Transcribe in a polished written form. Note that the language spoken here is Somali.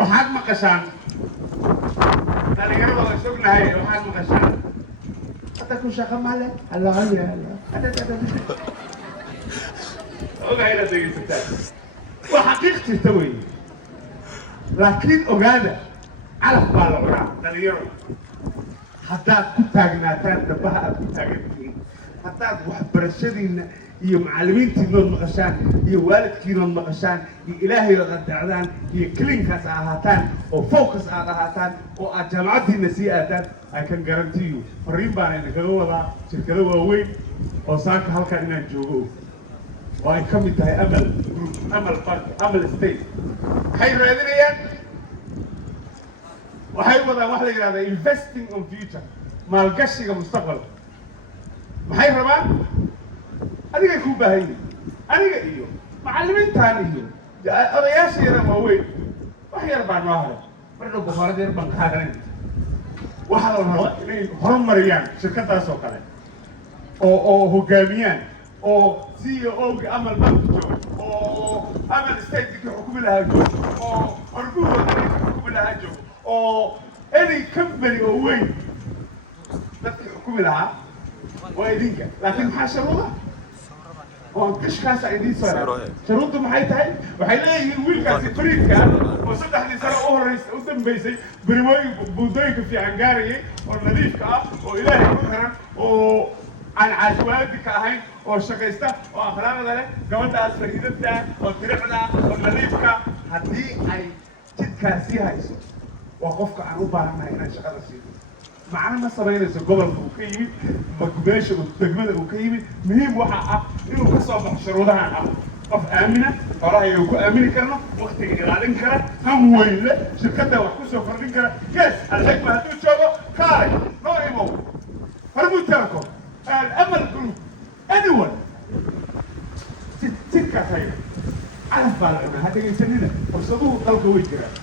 waxaad maqashaan dhalinyarada oo sugnahay waxaad maqashaan hadda ku shaqo male alla yaala ogahay la dhegeysataan waa xaqiiq jirta wey laakiin ogaada calaf baa la cunaa dhalinyaro haddaad ku taagnaataan dhabaha aad ku taagantihiin haddaad waxbarashadiinna iyo macallimiintiinood maqashaan iyo waalidkiinood maqashaan iyo ilaahayood adeecdaan iyo klinkaas aad ahaataan oo focus aad ahaataan oo aad jaamacaddiinna sii aadaan I can guarantee you fariin baan idinkaga wadaa shirkado waaweyn oo saaka halkan inaan joogo oo ay ka mid tahay amal group amal bank amal state maxay raadinayaan waxay wadaan wax la yidhahda investing on future maalgashiga mustaqbalka maxay rabaan adigay kuu baahan yihin aniga iyo macallimiintaan iyo odayaasheeda waaweyn wax yar baa noo haray marna boqorad yar baan qaadanan waxaa la rabaa inay horumariyaan shirkadaas oo kale oo hogaamiyaan oo CEO-ga amal bank joogo oo amal state-ki xukumi lahaa joogo oo hormuudka xukumi lahaa joogo oo any company oo weyn dadka xukumi lahaa waa idinka laakiin maxaa sharuuda oo kashkaas ay idin soo sharuudu maxay tahay waxay leeyihiin wiilkaasi fariidka oo saddexdii sano u horreysay u dambeysay barimooyinka buundooyinka fiican gaarayay oo nadiifka ah oo ilaahay ku xiran oo aan caasiwaadi ka ahayn oo shaqaysta oo akhlaaqda leh gabadhaas fariidada oo tiricda oo nadiifka haddii ay jidkaasi hayso waa qofka aan u baahannahay inaan shaqada siino macna ma samaynayso gobolka uu ka yimid meesha degmada uu ka yimid muhiim waxa ah inuu ka soo baxo shuruudahan ah qof aamina xoolaha ayuu ku aamini karno waqtiga ilaalin kara han weyn leh shirkadda wax ku soo kordhin kara gees alxikma hadduu joogo kaalay noo imow hormuud telecom amal group anyone jidkaas hayna calaf baa la cunaa ha dhegaysanina fursaduhu dalka way jiraan